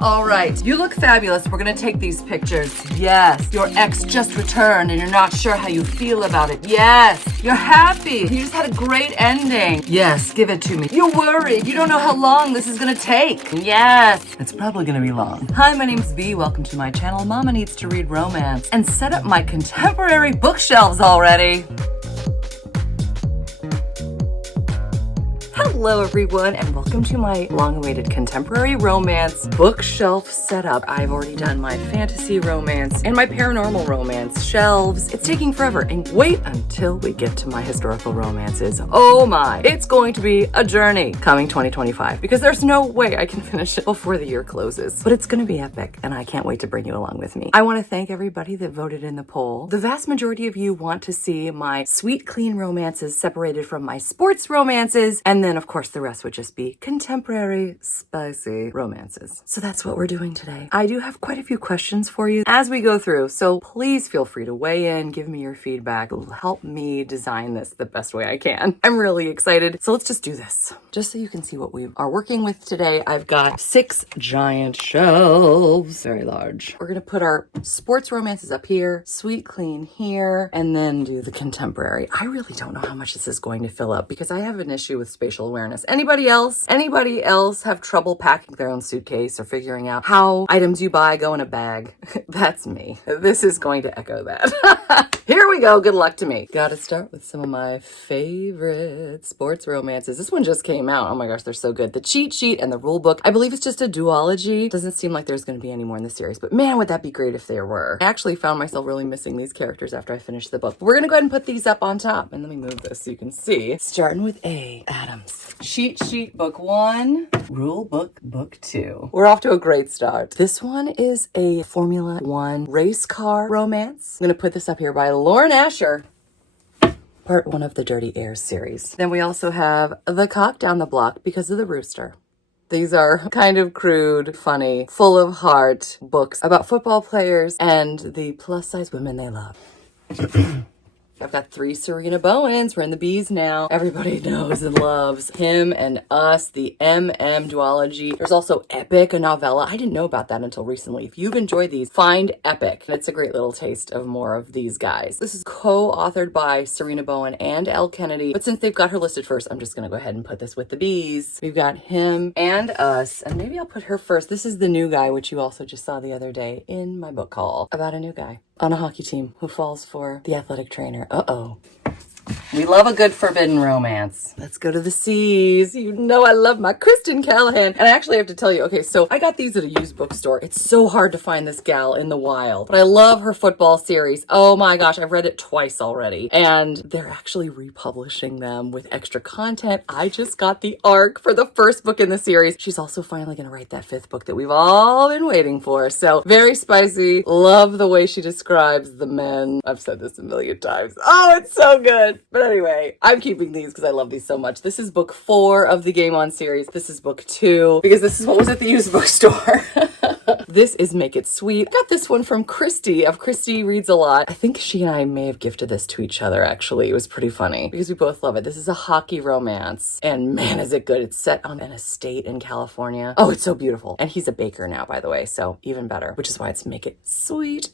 All right, you look fabulous. We're gonna take these pictures. Yes, your ex just returned and you're not sure how you feel about it. Yes, you're happy. You just had a great ending. Yes, give it to me. You're worried. You don't know how long this is gonna take. Yes, it's probably gonna be long. Hi, my name's V. Welcome to my channel, Mama Needs to Read Romance. And set up my contemporary bookshelves already. Hello everyone, and welcome to my long-awaited contemporary romance bookshelf setup. I've already done my fantasy romance and my paranormal romance shelves. It's taking forever, and wait until we get to my historical romances. Oh my, it's going to be a journey coming 2025, because there's no way I can finish it before the year closes. But it's gonna be epic, and I can't wait to bring you along with me. I want to thank everybody that voted in the poll. The vast majority of you want to see my sweet, clean romances separated from my sports romances, and then of course the rest would just be contemporary, spicy romances. So that's what we're doing today. I do have quite a few questions for you as we go through, so please feel free to weigh in, give me your feedback. It'll help me design this the best way I can. I'm really excited, so let's just do this. Just so you can see what we are working with today, I've got 6 giant shelves, very large. We're gonna put our sports romances up here, sweet, clean here, and then do the contemporary. I really don't know how much this is going to fill up because I have an issue with spatial awareness. Anybody else have trouble packing their own suitcase or figuring out how items you buy go in a bag? That's me. This is going to echo that. Here we go. Good luck to me. Gotta start with some of my favorite sports romances. This one just came out. Oh my gosh, they're so good. The cheat sheet and the rule book. I believe it's just a duology. Doesn't seem like there's going to be any more in the series, but man, would that be great if there were. I actually found myself really missing these characters after I finished the book. But we're going to go ahead and put these up on top. And let me move this so you can see. Starting with A. Adams. Cheat sheet book 1, rule book book 2. We're off to a great start. This one is a Formula 1 race car romance. I'm going to put this up here by Lauren Asher. Part 1 of the Dirty Heirs series. Then we also have The Cock Down the Block Because of the Rooster. These are kind of crude, funny, full of heart books about football players and the plus-size women they love. I've got 3 Serena Bowens. We're in the B's now. Everybody knows and loves Him and Us, the MM duology. There's also Epic, a novella. I didn't know about that until recently. If you've enjoyed these, find Epic. And it's a great little taste of more of these guys. This is co-authored by Serena Bowen and Elle Kennedy. But since they've got her listed first, I'm just going to go ahead and put this with the B's. We've got Him and Us. And maybe I'll put her first. This is the new guy, which you also just saw the other day in my book haul, about a new guy on a hockey team who falls for the athletic trainer. Uh-oh. We love a good forbidden romance. Let's go to the C's. You know I love my Kristen Callahan. And I actually have to tell you, okay, so I got these at a used bookstore. It's so hard to find this gal in the wild. But I love her football series. Oh my gosh, I've read it twice already. And they're actually republishing them with extra content. I just got the arc for the first book in the series. She's also finally going to write that 5th book that we've all been waiting for. So very spicy. Love the way she describes the men. I've said this a million times. Oh, it's so good. But anyway, I'm keeping these because I love these so much. This is book 4 of the Game On series. This is book 2 because this is what was at the used bookstore. This is Make It Sweet. I got this one from Christy of Christy Reads a Lot. I think she and I may have gifted this to each other, actually. It was pretty funny because we both love it. This is a hockey romance, and man, is it good. It's set on an estate in California. Oh, it's so beautiful. And he's a baker now, by the way, so even better, which is why it's Make It Sweet.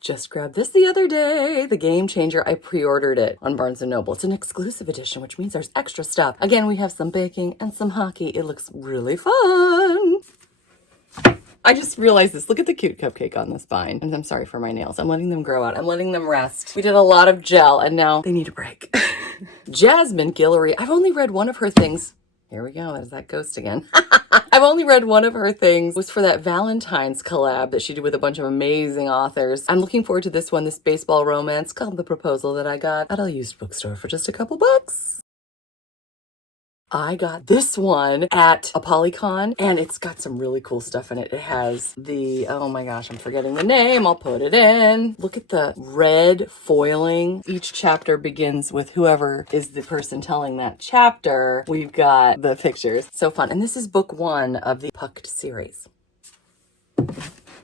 Just grabbed this the other day, The Game Changer. I pre-ordered it on Barnes & Noble. It's an exclusive edition, which means there's extra stuff. Again, we have some baking and some hockey. It looks really fun. I just realized this. Look at the cute cupcake on the spine. And I'm sorry for my nails. I'm letting them grow out. I'm letting them rest. We did a lot of gel, and now they need a break. Jasmine Guillory. I've only read one of her things. Here we go. There's that ghost again. I've only read one of her things. It was for that Valentine's collab that she did with a bunch of amazing authors. I'm looking forward to this one, this baseball romance called The Proposal that I got at a used bookstore for just a couple bucks. I got this one at a Polycon, and it's got some really cool stuff in it. It has the, oh my gosh, I'm forgetting the name. I'll put it in. Look at the red foiling. Each chapter begins with whoever is the person telling that chapter. We've got the pictures. So fun. And this is book 1 of the Pucked series.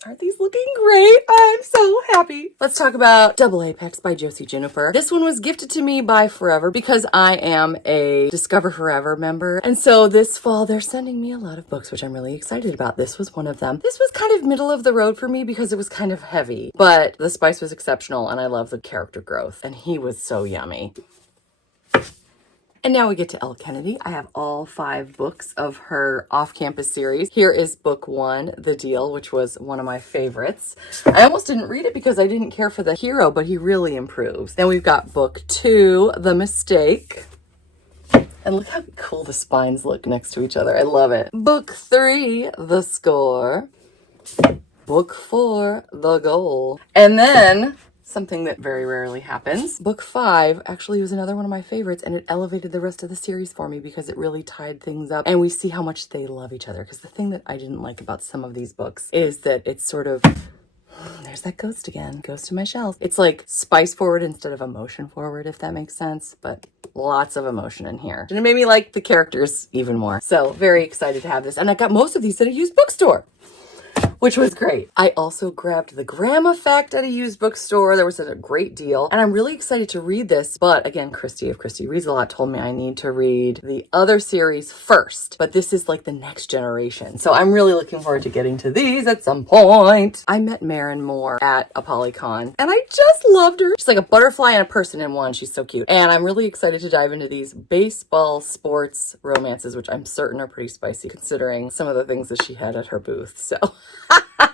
Aren't these looking great? I'm so happy. Let's talk about Double Apex by Josie Juniper. This one was gifted to me by Forever because I am a Discover Forever member. And so this fall, they're sending me a lot of books, which I'm really excited about. This was one of them. This was kind of middle of the road for me because it was kind of heavy, but the spice was exceptional and I love the character growth. And he was so yummy. And now we get to Elle Kennedy. I have all 5 books of her off-campus series. Here is book 1, The Deal, which was one of my favorites. I almost didn't read it because I didn't care for the hero, but he really improves. Then we've got book 2, The Mistake. And look how cool the spines look next to each other. I love it. Book 3, The Score. Book 4, The Goal. And then something that very rarely happens. Book 5 actually was another one of my favorites, and it elevated the rest of the series for me because it really tied things up and we see how much they love each other. Because the thing that I didn't like about some of these books is that it's sort of, there's that ghost again, goes to my shelf. It's like spice forward instead of emotion forward, if that makes sense, but lots of emotion in here. And it made me like the characters even more. So very excited to have this. And I got most of these at a used bookstore, which was great. I also grabbed The Graham Effect at a used bookstore. There was a great deal. And I'm really excited to read this. But again, Christy of Christy Reads a Lot told me I need to read the other series first. But this is like the next generation. So I'm really looking forward to getting to these at some point. I met Marin Moore at a Polycon and I just loved her. She's like a butterfly and a person in one. She's so cute. And I'm really excited to dive into these baseball sports romances, which I'm certain are pretty spicy considering some of the things that she had at her booth. So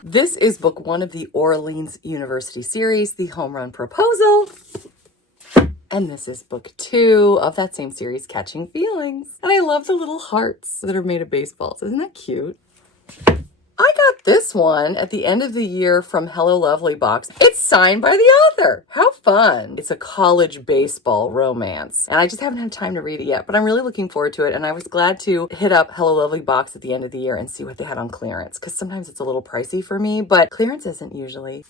this is book 1 of the Orleans University series, The Home Run Proposal. And this is book 2 of that same series, Catching Feelings. And I love the little hearts that are made of baseballs. Isn't that cute? I got this one at the end of the year from Hello Lovely box. It's signed by the author. How fun. It's a college baseball romance. And I just haven't had time to read it yet, but I'm really looking forward to it. And I was glad to hit up Hello Lovely box at the end of the year and see what they had on clearance. Because sometimes it's a little pricey for me, but clearance isn't usually.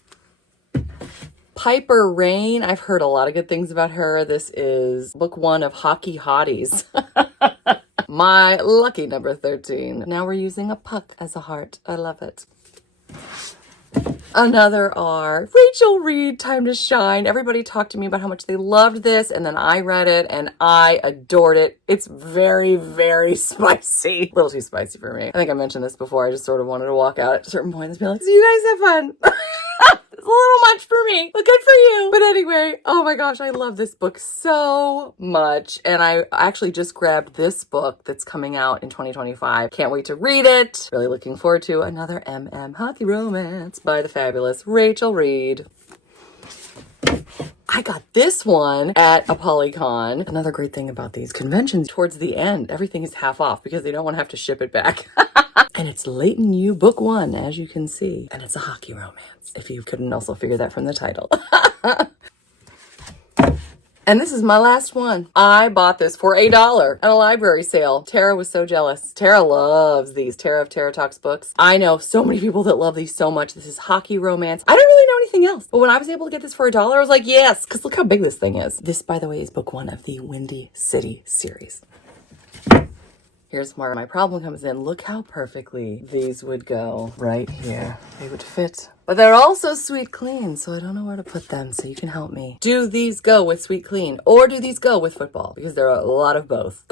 Piper Rain. I've heard a lot of good things about her. This is book 1 of Hockey Hotties. My lucky number 13. Now we're using a puck as a heart. I love it. Another R. Rachel Reed, Time to Shine. Everybody talked to me about how much they loved this, and then I read it, and I adored it. It's very, very spicy. A little too spicy for me. I think I mentioned this before. I just sort of wanted to walk out at a certain point and be like, so you guys have fun. It's a little much for me, but good for you. But anyway, oh my gosh, I love this book so much. And I actually just grabbed this book that's coming out in 2025. Can't wait to read it. Really looking forward to another hockey romance by the fabulous Rachel Reed. I got this one at a Polycon. Another great thing about these conventions, towards the end, everything is half off because they don't want to have to ship it back. And it's Leighton U book 1, as you can see. And it's a hockey romance, if you couldn't also figure that from the title. And this is my last one. I bought this for $1 at a library sale. Tara was so jealous. Tara loves these. Tara of Tara Talks books. I know so many people that love these so much. This is hockey romance. I don't really know anything else. But when I was able to get this for $1, I was like, yes, because look how big this thing is. This, by the way, is book 1 of the Windy City series. Here's where my problem comes in. Look how perfectly these would go right here. They would fit. But they're also Sweet Clean, so I don't know where to put them, so you can help me. Do these go with Sweet Clean, or do these go with football? Because there are a lot of both.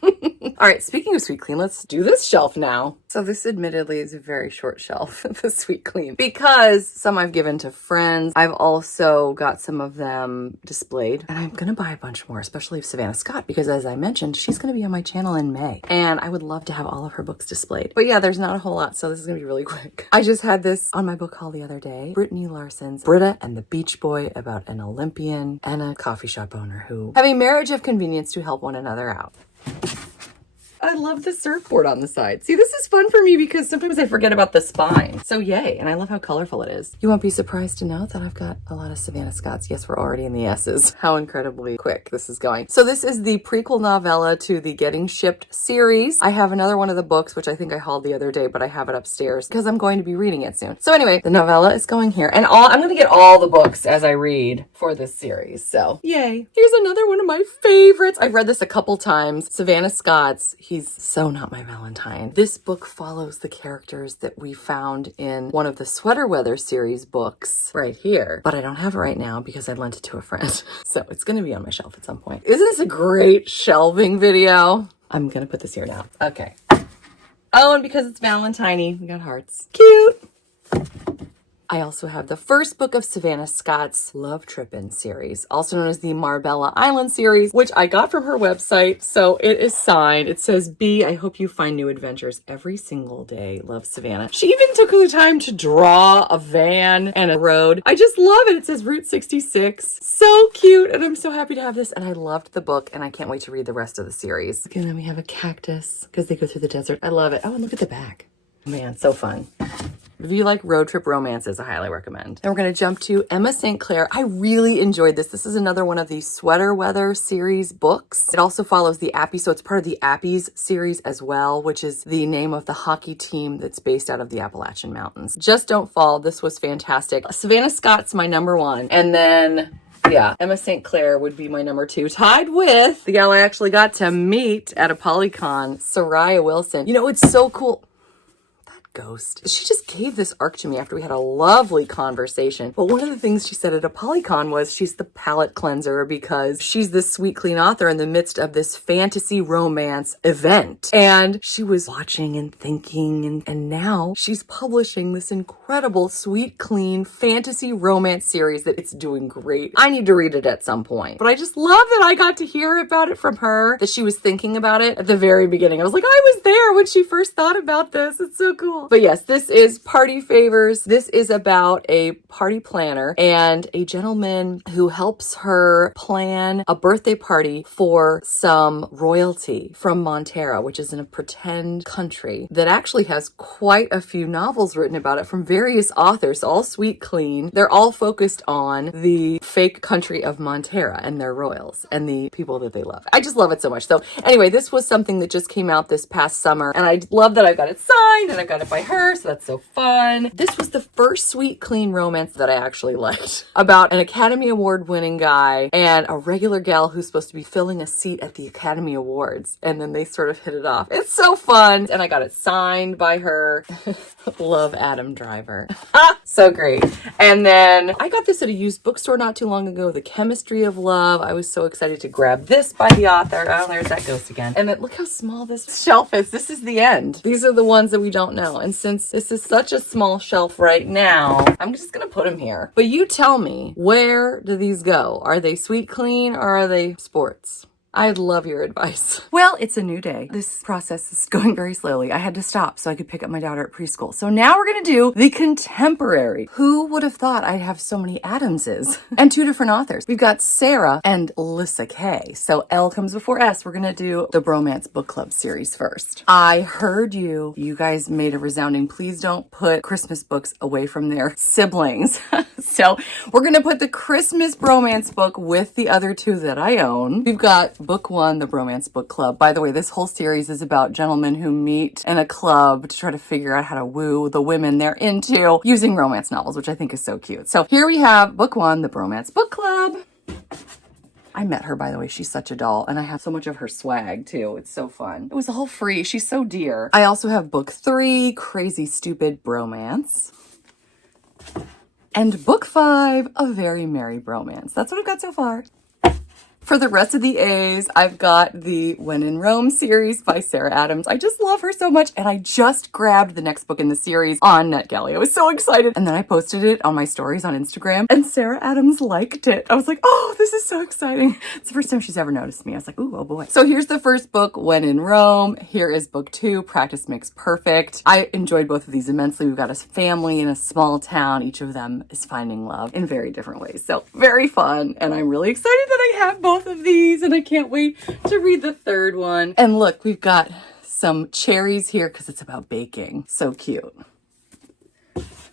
All right, speaking of Sweet Clean, let's do this shelf now. So this admittedly is a very short shelf, the Sweet Clean, because some I've given to friends. I've also got some of them displayed, and I'm gonna buy a bunch more, especially of Savannah Scott, because as I mentioned, she's gonna be on my channel in May, and I would love to have all of her books displayed. But yeah, there's not a whole lot, so this is gonna be really quick. I just had this on my book haul the other day. Brittany Larson's Britta and the Beach Boy, about an Olympian and a coffee shop owner who have a marriage of convenience to help one another out. I love the surfboard on the side. See, this is fun for me because sometimes I forget about the spine. So yay, and I love how colorful it is. You won't be surprised to know that I've got a lot of Savannah Scotts. Yes, we're already in the S's. How incredibly quick this is going. So this is the prequel novella to the Getting Shipped series. I have another one of the books, which I think I hauled the other day, but I have it upstairs because I'm going to be reading it soon. So anyway, the novella is going here, and I'm going to get all the books as I read for this series. So yay. Here's another one of my favorites. I've read this a couple times. Savannah Scott's He's so not my Valentine. This book follows the characters that we found in one of the Sweater Weather series books right here. But I don't have it right now because I lent it to a friend. So it's going to be on my shelf at some point. Isn't this a great shelving video? I'm going to put this here now. Okay. Oh, and because it's Valentine-y, we got hearts. Cute. I also have the first book of Savannah Scott's Love Trippin' series, also known as the Marbella Island series, which I got from her website. So it is signed. It says, B, I hope you find new adventures every single day. Love, Savannah. She even took the time to draw a van and a road. I just love it. It says Route 66. So cute. And I'm so happy to have this. And I loved the book and I can't wait to read the rest of the series. Okay, and then we have a cactus because they go through the desert. I love it. Oh, and look at the back. Man, so fun. If you like road trip romances, I highly recommend. Then we're going to jump to Emma St. Clair. I really enjoyed this. This is another one of the Sweater Weather series books. It also follows the Appies, so it's part of the Appies series as well, which is the name of the hockey team that's based out of the Appalachian Mountains. Just Don't Fall. This was fantastic. Savannah Scott's my number one. And then yeah, Emma St. Clair would be my number two, tied with the gal I actually got to meet at a Polycon, Soraya Wilson. You know, it's so cool. Ghost. She just gave this arc to me after we had a lovely conversation. But one of the things she said at a Polycon was she's the palate cleanser because she's this sweet, clean author in the midst of this fantasy romance event. And she was watching and thinking, and now she's publishing this incredible, sweet, clean fantasy romance series that it's doing great. I need to read it at some point. But I just love that I got to hear about it from her, that she was thinking about it at the very beginning. I was like, I was there when she first thought about this. It's so cool. But yes, this is Party Favors. This is about a party planner and a gentleman who helps her plan a birthday party for some royalty from Montera, which is in a pretend country that actually has quite a few novels written about it from various authors, all sweet, clean. They're all focused on the fake country of Montera and their royals and the people that they love. I just love it so much. So anyway, this was something that just came out this past summer, and I love that I got it signed and I got it by her, so that's so fun. This was the first sweet, clean romance that I actually liked, about an Academy Award winning guy and a regular gal who's supposed to be filling a seat at the Academy Awards, and then they sort of hit it off. It's so fun, and I got it signed by her. Love Adam Driver. So great. And then I got this at a used bookstore not too long ago, The Chemistry of Love. I was so excited to grab this by the author. Oh, there's that ghost again. And then look how small this shelf is. This is the end. These are the ones that we don't know. And since this is such a small shelf right now, I'm just going to put them here. But you tell me, where do these go? Are they sweet clean or are they sports? I'd love your advice. Well, it's a new day. This process is going very slowly. I had to stop so I could pick up my daughter at preschool. So now we're going to do the contemporary. Who would have thought I'd have so many Adamses and two different authors? We've got Sarah and Lissa Kay. So L comes before S. We're going to do the Bromance Book Club series first. I heard you. You guys made a resounding, please don't put Christmas books away from their siblings. So we're going to put the Christmas Bromance book with the other two that I own. We've got Book One, the Bromance Book Club. By the way, this whole series is about gentlemen who meet in a club to try to figure out how to woo the women they're into using romance novels, which I think is so cute. So here we have Book One, the Bromance Book Club. I met her, by the way. She's such a doll, and I have so much of her swag, too. It's so fun. It was all free. She's so dear. I also have Book Three, Crazy Stupid Bromance. And Book Five, A Very Merry Bromance. That's what I've got so far. For the rest of the A's, I've got the When in Rome series by Sarah Adams. I just love her so much, and I just grabbed the next book in the series on NetGalley. I was so excited. And then I posted it on my stories on Instagram, and Sarah Adams liked it. I was like, oh, this is so exciting. It's the first time she's ever noticed me. I was like, ooh, oh boy. So here's the first book, When in Rome. Here is Book Two, Practice Makes Perfect. I enjoyed both of these immensely. We've got a family in a small town. Each of them is finding love in very different ways. So very fun, and I'm really excited that I have both of these, and I can't wait to read the third one. And look, we've got some cherries here because it's about baking. So cute.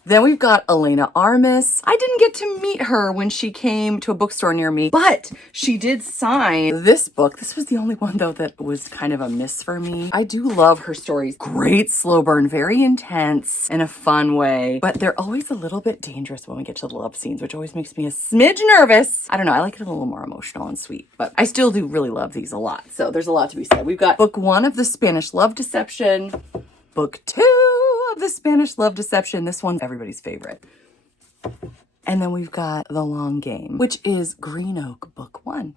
Then we've got Elena Armis. I didn't get to meet her when she came to a bookstore near me, but she did sign this book. This was the only one, though, that was kind of a miss for me. I do love her stories. Great slow burn, very intense in a fun way, but they're always a little bit dangerous when we get to the love scenes, which always makes me a smidge nervous. I don't know. I like it a little more emotional and sweet, but I still do really love these a lot. So there's a lot to be said. We've got book 1 of The Spanish Love Deception, book 2 of The Spanish Love Deception. This one's everybody's favorite. And then we've got The Long Game, which is Green Oak, book 1.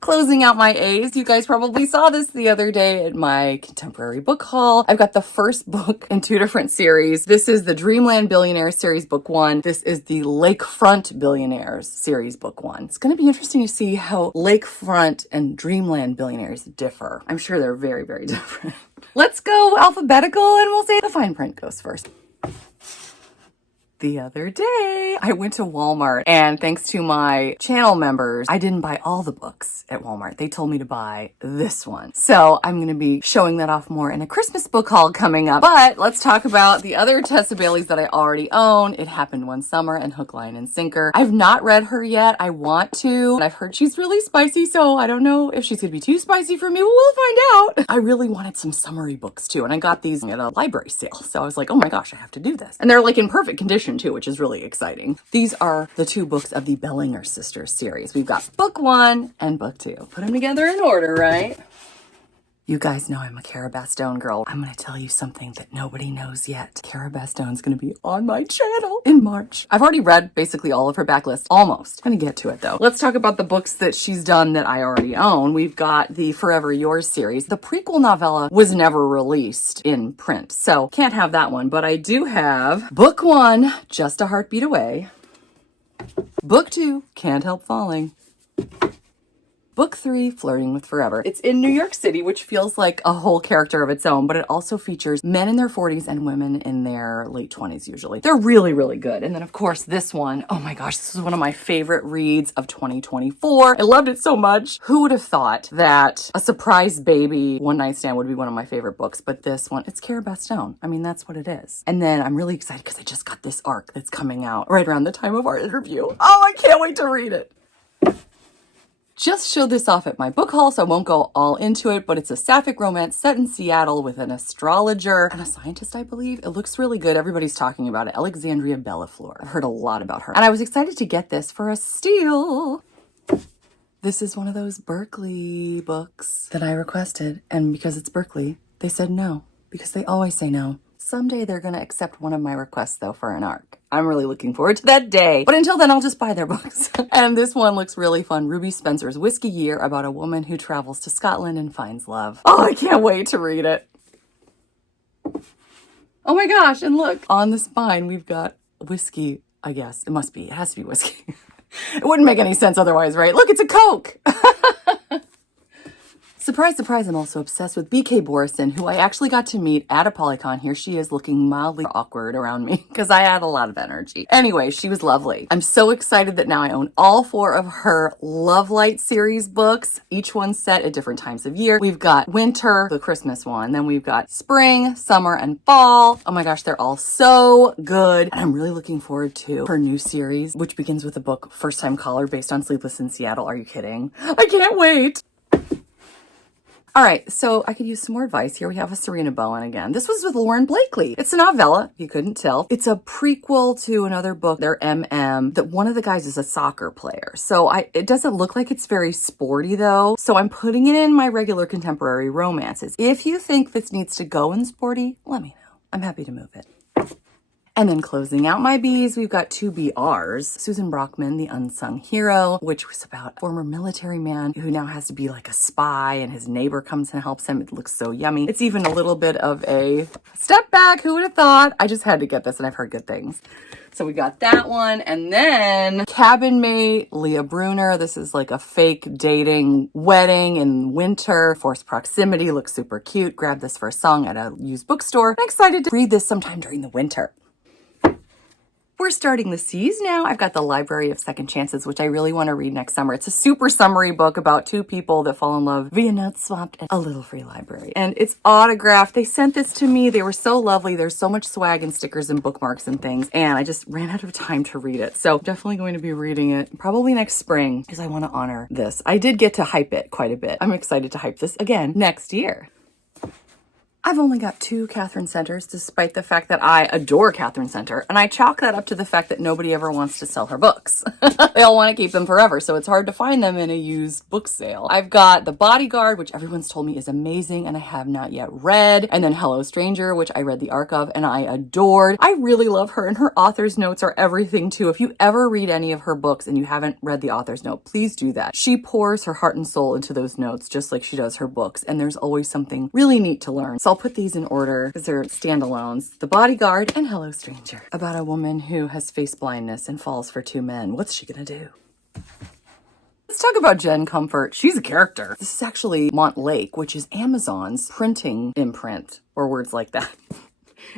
Closing out my A's, you guys probably saw this the other day at my contemporary book haul. I've got the first book in 2 different series. This is the Dreamland Billionaires series, book 1. This is the Lakefront Billionaires series, book 1. It's going to be interesting to see how Lakefront and Dreamland Billionaires differ. I'm sure they're very, very different. Let's go alphabetical and we'll say the fine print goes first. The other day, I went to Walmart, and thanks to my channel members, I didn't buy all the books at Walmart. They told me to buy this one. So I'm going to be showing that off more in a Christmas book haul coming up. But let's talk about the other Tessa Baileys that I already own. It Happened One Summer and Hook, Line, and Sinker. I've not read her yet. I want to, and I've heard she's really spicy, so I don't know if she's going to be too spicy for me. Well, we'll find out. I really wanted some summery books too, and I got these at a library sale. So I was like, oh my gosh, I have to do this. And they're like in perfect condition too, which is really exciting. These are the 2 books of the Bellinger Sisters series. We've got book 1 and book 2. Put them together in order, right? You guys know I'm a Cara Bastone girl. I'm going to tell you something that nobody knows yet. Cara Bastone's going to be on my channel in March. I've already read basically all of her backlist. Almost. I'm going to get to it though. Let's talk about the books that she's done that I already own. We've got the Forever Yours series. The prequel novella was never released in print, so can't have that one. But I do have book 1, Just a Heartbeat Away. Book 2, Can't Help Falling. Book 3, Flirting with Forever. It's in New York City, which feels like a whole character of its own, but it also features men in their 40s and women in their late 20s usually. They're really, really good. And then of course this one, oh my gosh, this is one of my favorite reads of 2024. I loved it so much. Who would have thought that A Surprise Baby One Night Stand would be one of my favorite books, but this one, it's Cara Bastone. I mean, that's what it is. And then I'm really excited because I just got this arc that's coming out right around the time of our interview. Oh, I can't wait to read it. Just showed this off at my book haul, so I won't go all into it, but it's a sapphic romance set in Seattle with an astrologer and a scientist, I believe. It looks really good. Everybody's talking about it. Alexandria Bellafleur. I've heard a lot about her. And I was excited to get this for a steal. This is one of those Berkeley books that I requested, and because it's Berkeley, they said no, because they always say no. Someday they're going to accept one of my requests, though, for an arc. I'm really looking forward to that day. But until then, I'll just buy their books. And this one looks really fun. Ruby Spencer's Whiskey Year, about a woman who travels to Scotland and finds love. Oh, I can't wait to read it. Oh my gosh, and look, on the spine, we've got whiskey, I guess. It must be. It has to be whiskey. It wouldn't make any sense otherwise, right? Look, it's a Coke. Surprise, surprise, I'm also obsessed with BK Borison, who I actually got to meet at a Polycon. Here she is looking mildly awkward around me because I had a lot of energy. Anyway, she was lovely. I'm so excited that now I own all 4 of her Love Light series books, each one set at different times of year. We've got winter, the Christmas one. Then we've got spring, summer, and fall. Oh my gosh, they're all so good. And I'm really looking forward to her new series, which begins with the book First Time Caller based on Sleepless in Seattle. Are you kidding? I can't wait. All right, so I could use some more advice. Here we have a Serena Bowen again. This was with Lauren Blakely. It's a novella, if you couldn't tell. It's a prequel to another book, their MM, that one of the guys is a soccer player. So it doesn't look like it's very sporty though. So I'm putting it in my regular contemporary romances. If you think this needs to go in sporty, let me know. I'm happy to move it. And then closing out my B's, we've got 2 BRs. Susan Brockman, The Unsung Hero, which was about a former military man who now has to be like a spy and his neighbor comes and helps him. It looks so yummy. It's even a little bit of a step back. Who would have thought? I just had to get this and I've heard good things. So we got that one. And then Cabin Mate, Leah Brunner. This is like a fake dating wedding in winter. Forced Proximity looks super cute. Grabbed this for a song at a used bookstore. I'm excited to read this sometime during the winter. we're starting the C's now. I've got The Library of Second Chances, which I really want to read next summer. It's a super summary book about two people that fall in love via notes swapped and a little free library. And it's autographed. They sent this to me. They were so lovely. There's so much swag and stickers and bookmarks and things. And I just ran out of time to read it. So definitely going to be reading it probably next spring because I want to honor this. I did get to hype it quite a bit. I'm excited to hype this again next year. I've only got 2 Catherine Centers, despite the fact that I adore Catherine Center, and I chalk that up to the fact that nobody ever wants to sell her books. They all want to keep them forever, so it's hard to find them in a used book sale. I've got The Bodyguard, which everyone's told me is amazing, and I have not yet read, and then Hello Stranger, which I read the arc of, and I adored. I really love her, and her author's notes are everything, too. If you ever read any of her books and you haven't read the author's note, please do that. She pours her heart and soul into those notes, just like she does her books, and there's always something really neat to learn. So I'll put these in order because they're standalones. The Bodyguard and Hello Stranger, about a woman who has face blindness and falls for 2 men. What's she gonna do? Let's talk about Jen Comfort. She's a character. This is actually Montlake, which is Amazon's printing imprint, or words like that.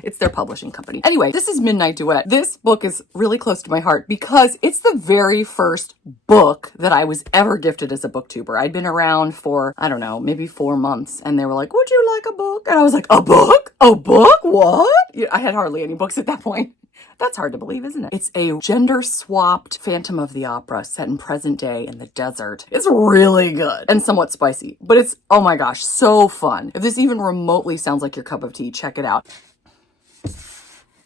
It's their publishing company. Anyway, this is Midnight Duet. This book is really close to my heart because it's the very first book that I was ever gifted as a booktuber. I'd been around for, I don't know, maybe 4 months, and they were like, would you like a book? And I was like, a book? A book? What? I had hardly any books at that point. That's hard to believe, isn't it? It's a gender-swapped Phantom of the Opera set in present day in the desert. It's really good and somewhat spicy, but it's, oh my gosh, so fun. If this even remotely sounds like your cup of tea, check it out.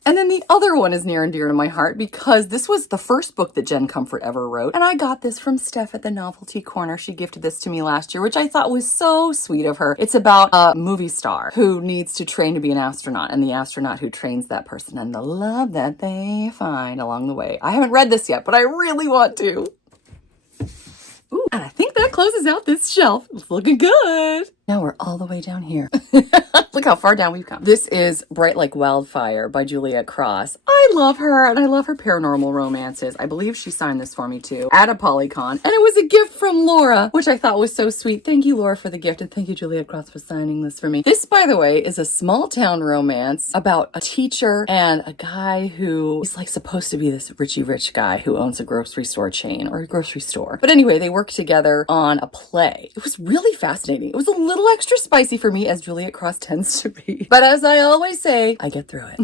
And then the other one is near and dear to my heart because this was the first book that Jen Comfort ever wrote. And I got this from Steph at the Novelty Corner. She gifted this to me last year, which I thought was so sweet of her. It's about a movie star who needs to train to be an astronaut and the astronaut who trains that person and the love that they find along the way. I haven't read this yet, but I really want to. Ooh, and I think that closes out this shelf. It's looking good. Now we're all the way down here. Look how far down we've come. This is Bright Like Wildfire by Juliet Cross. I love her, and I love her paranormal romances. I believe she signed this for me too at a Polycon, and it was a gift from Laura, which I thought was so sweet. Thank you, Laura, for the gift, and thank you, Juliet Cross, for signing this for me. This, by the way, is a small town romance about a teacher and a guy who is like supposed to be this rich guy who owns a grocery store chain or a grocery store. But anyway, they work together on a play. It was really fascinating. It was a little extra spicy for me, as Juliet Cross tends to be. But as I always say, I get through it.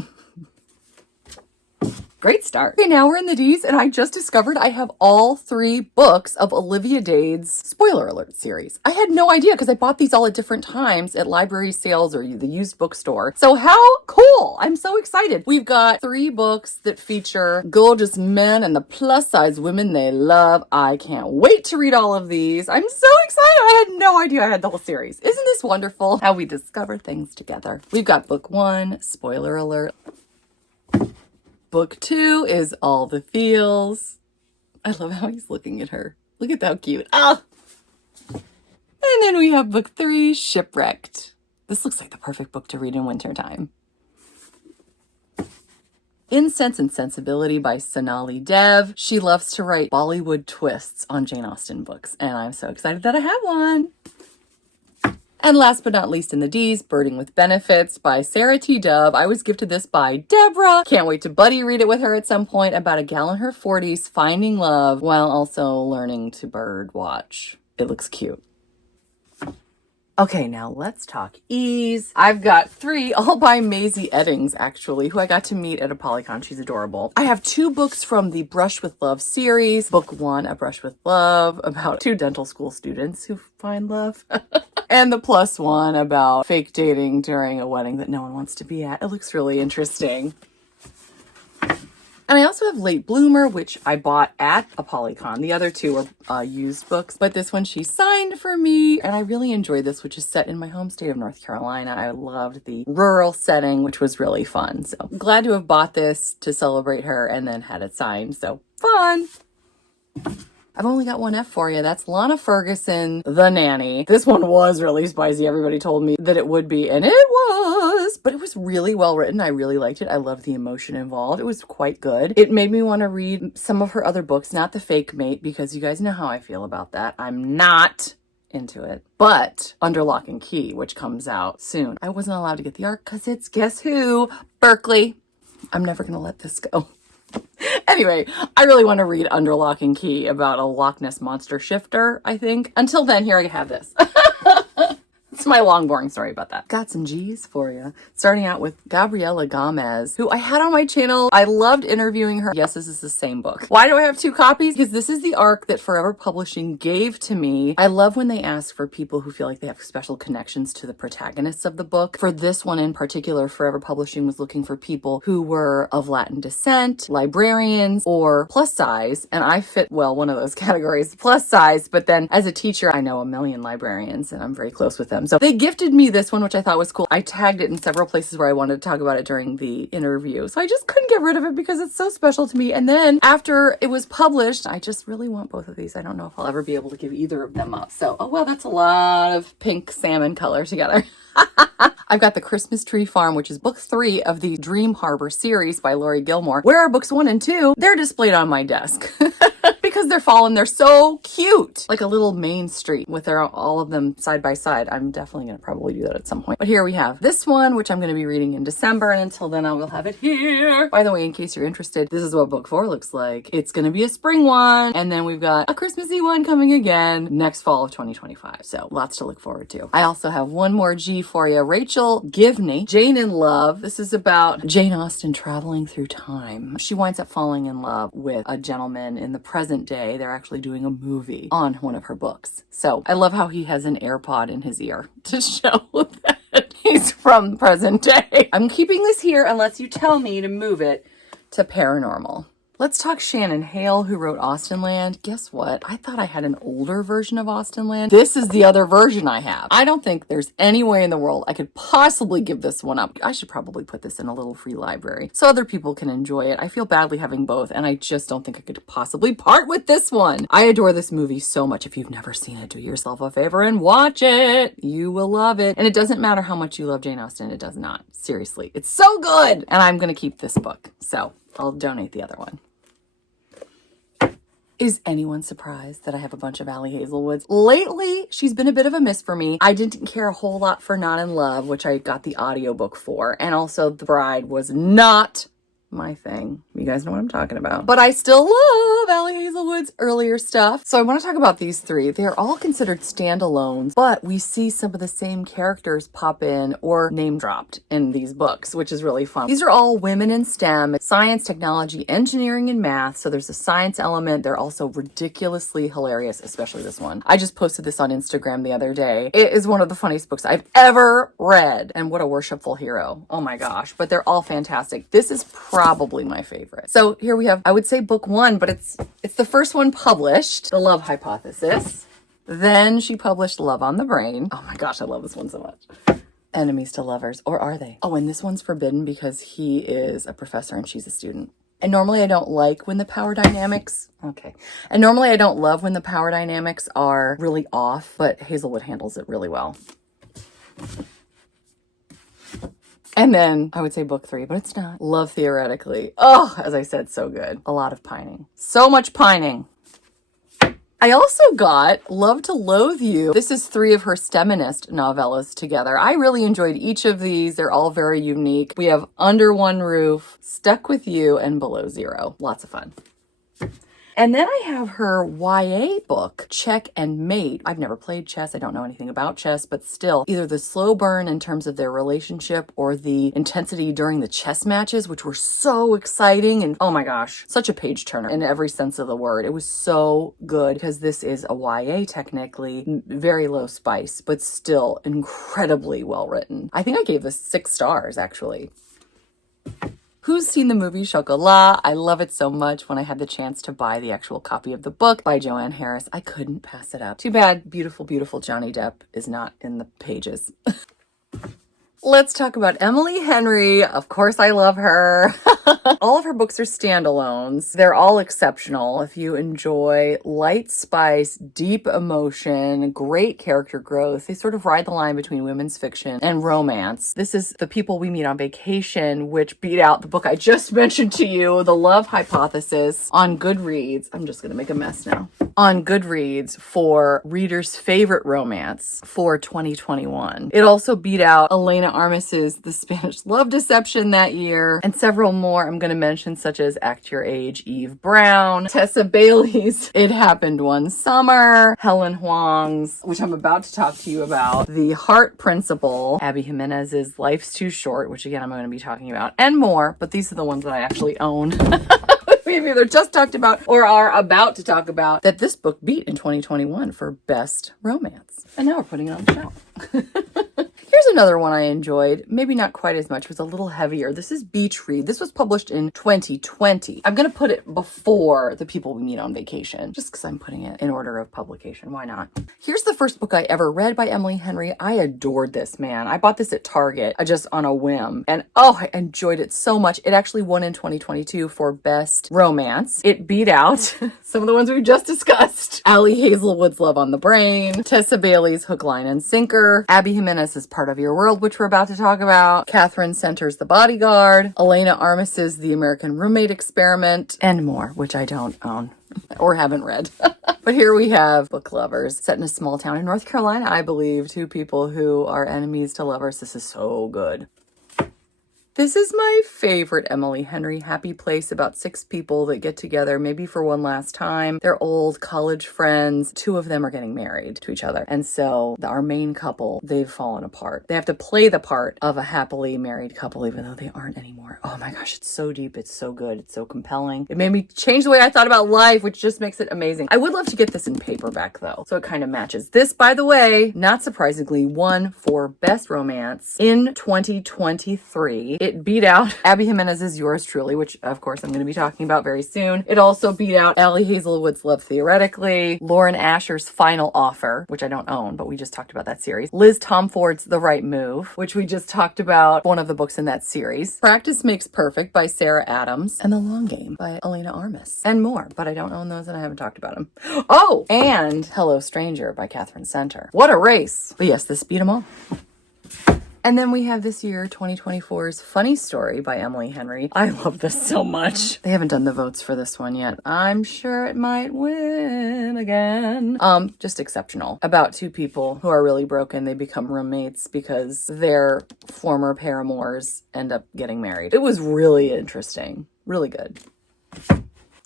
Great start. Okay, now we're in the D's, and I just discovered I have all 3 books of Olivia Dade's Spoiler Alert series. I had no idea because I bought these all at different times at library sales or the used bookstore. So how cool! I'm so excited. We've got 3 books that feature gorgeous men and the plus-size women they love. I can't wait to read all of these. I'm so excited. I had no idea I had the whole series. Isn't this wonderful how we discover things together? We've got book 1, Spoiler Alert. Book 2 is All the Feels. I love how he's looking at her. Look at how cute. Ah! And then we have book 3, Shipwrecked. This looks like the perfect book to read in wintertime. Incense and Sensibility by Sonali Dev. She loves to write Bollywood twists on Jane Austen books, and I'm so excited that I have one. And last but not least in the D's, Birding with Benefits by Sarah T. Dove. I was gifted this by Deborah. Can't wait to buddy read it with her at some point about a gal in her 40s finding love while also learning to bird watch. It looks cute. Okay, now let's talk E's. I've got 3, all by Maisie Eddings, actually, who I got to meet at a Polycon. She's adorable. I have 2 books from the Brush with Love series. Book 1, A Brush with Love, about 2 dental school students who find love. And the plus one about fake dating during a wedding that no one wants to be at. It looks really interesting. And I also have Late Bloomer, which I bought at a Polycon. The other 2 are used books, but this one she signed for me. And I really enjoyed this, which is set in my home state of North Carolina. I loved the rural setting, which was really fun. So glad to have bought this to celebrate her and then had it signed. So fun. I've only got 1 F for you. That's Lana Ferguson, The Nanny. This one was really spicy. Everybody told me that it would be, and it was, but it was really well written. I really liked it. I loved the emotion involved. It was quite good. It made me want to read some of her other books, not The Fake Mate, because you guys know how I feel about that. I'm not into it, but Under Lock and Key, which comes out soon. I wasn't allowed to get the ARC because it's, guess who? Berkeley. I'm never going to let this go. Anyway, I really want to read Under Lock and Key about a Loch Ness monster shifter, I think. Until then, here I have this. It's my long, boring story about that. Got some G's for you. Starting out with Gabriela Gomez, who I had on my channel. I loved interviewing her. Yes, this is the same book. Why do I have 2 copies? Because this is the arc that Forever Publishing gave to me. I love when they ask for people who feel like they have special connections to the protagonists of the book. For this one in particular, Forever Publishing was looking for people who were of Latin descent, librarians, or plus size. And I fit, well, one of those categories, plus size. But then as a teacher, I know a million librarians and I'm very close with them. So they gifted me this one, which I thought was cool. I tagged it in several places where I wanted to talk about it during the interview. So I just couldn't get rid of it because it's so special to me. And then after it was published, I just really want both of these. I don't know if I'll ever be able to give either of them up. So, oh well, that's a lot of pink salmon color together. I've got The Christmas Tree Farm, which is book 3 of the Dream Harbor series by Laurie Gilmore. Where are books 1 and 2? They're displayed on my desk. Because they're fallen, they're so cute. Like a little Main Street with all of them side by side. I'm definitely going to probably do that at some point. But here we have this one, which I'm going to be reading in December. And until then, I will have it here. By the way, in case you're interested, this is what book 4 looks like. It's going to be a spring one. And then we've got a Christmassy one coming again next fall of 2025. So lots to look forward to. I also have one more G for you. Rachel Givney, Jane in Love. This is about Jane Austen traveling through time. She winds up falling in love with a gentleman in the present day. They're actually doing a movie on one of her books. So I love how he has an AirPod in his ear to show that he's from present day. I'm keeping this here unless you tell me to move it to paranormal. Let's talk Shannon Hale, who wrote Austenland. Guess what? I thought I had an older version of Austenland. This is the other version I have. I don't think there's any way in the world I could possibly give this one up. I should probably put this in a little free library so other people can enjoy it. I feel badly having both, and I just don't think I could possibly part with this one. I adore this movie so much. If you've never seen it, do yourself a favor and watch it. You will love it. And it doesn't matter how much you love Jane Austen. It does not. Seriously. It's so good. And I'm going to keep this book. So I'll donate the other one. Is anyone surprised that I have a bunch of Allie Hazelwoods? Lately, she's been a bit of a miss for me. I didn't care a whole lot for Not in Love, which I got the audiobook for. And also The Bride was not my thing. You guys know what I'm talking about. But I still love Allie Hazelwood's earlier stuff. So I want to talk about these 3. They're all considered standalones, but we see some of the same characters pop in or name dropped in these books, which is really fun. These are all women in STEM, science, technology, engineering, and math. So there's a science element. They're also ridiculously hilarious, especially this one. I just posted this on Instagram the other day. It is one of the funniest books I've ever read. And what a worshipful hero. Oh my gosh. But they're all fantastic. This is probably my favorite. So here we have, I would say book 1, but it's the first one published, The Love Hypothesis. Then she published Love on the Brain. Oh my gosh, I love this one so much. Enemies to Lovers, or are they? Oh, and this one's forbidden because he is a professor and she's a student. And normally I don't like when the power dynamics, And normally I don't love when the power dynamics are really off, but Hazelwood handles it really well. And then I would say book 3, but it's not. Love Theoretically. Oh, as I said, so good. A lot of pining. So much pining. I also got Love to Loathe You. This is 3 of her STEMinist novellas together. I really enjoyed each of these. They're all very unique. We have Under One Roof, Stuck with You, and Below Zero. Lots of fun. And then I have her YA book, Check and Mate. I've never played chess. I don't know anything about chess, but still, either the slow burn in terms of their relationship or the intensity during the chess matches, which were so exciting. And oh my gosh, such a page turner in every sense of the word. It was so good because this is a YA technically, very low spice, but still incredibly well written. I think I gave this 6 stars actually. Who's seen the movie Chocolat? I love it so much. When I had the chance to buy the actual copy of the book by Joanne Harris, I couldn't pass it up. Too bad beautiful, beautiful Johnny Depp is not in the pages. Let's talk about Emily Henry. Of course, I love her. All of her books are standalones. They're all exceptional. If you enjoy light spice, deep emotion, great character growth, they sort of ride the line between women's fiction and romance. This is The People We Meet on Vacation, which beat out the book I just mentioned to you, The Love Hypothesis, on Goodreads. I'm just going to make a mess now. on Goodreads for readers' favorite romance for 2021. It also beat out Elena Armas's The Spanish Love Deception that year, and several more I'm going to mention, such as Act Your Age, Eve Brown, Tessa Bailey's It Happened One Summer, Helen Huang's, which I'm about to talk to you about, The Heart Principle, Abby Jimenez's Life's Too Short, which again I'm going to be talking about, and more, but these are the ones that I actually own. We've either just talked about or are about to talk about that this book beat in 2021 for best romance. And now we're putting it on the shelf. Here's another one I enjoyed. Maybe not quite as much. It was a little heavier. This is Beach Read. This was published in 2020. I'm going to put it before The People We Meet on Vacation, just because I'm putting it in order of publication. Why not? Here's the first book I ever read by Emily Henry. I adored this, man. I bought this at Target just on a whim. And oh, I enjoyed it so much. It actually won in 2022 for best romance. It beat out some of the ones we just discussed. Allie Hazelwood's Love on the Brain, Tessa Bailey's Hook, Line, and Sinker, Abby Jimenez's Part of Your World, which we're about to talk about, Catherine Center's The Bodyguard, Elena Armas's The American Roommate Experiment, and more, which I don't own or haven't read. But here we have book lovers set in a small town in North Carolina, I believe, two people who are enemies to lovers. This is so good. This is my favorite Emily Henry happy place about 6 people that get together, maybe for one last time. They're old college friends. 2 of them are getting married to each other. And so our main couple, they've fallen apart. They have to play the part of a happily married couple, even though they aren't anymore. Oh my gosh, it's so deep. It's so good. It's so compelling. It made me change the way I thought about life, which just makes it amazing. I would love to get this in paperback though, so it kind of matches. This, by the way, not surprisingly, won for Best Romance in 2023. It beat out Abby Jimenez's Yours Truly, which of course I'm going to be talking about very soon. It also beat out Allie Hazelwood's Love Theoretically, Lauren Asher's Final Offer, which I don't own, but we just talked about that series, Liz Tomford's The Right Move, which we just talked about, one of the books in that series, Practice Makes Perfect by Sarah Adams, and The Long Game by Elena Armas, and more, but I don't own those and I haven't talked about them. Oh, and Hello Stranger by Catherine Center. What a race. But yes, this beat them all. And then we have this year, 2024's Funny Story by Emily Henry. I love this so much. They haven't done the votes for this one yet. I'm sure it might win again. Just exceptional. About 2 people who are really broken. They become roommates because their former paramours end up getting married. It was really interesting. Really good.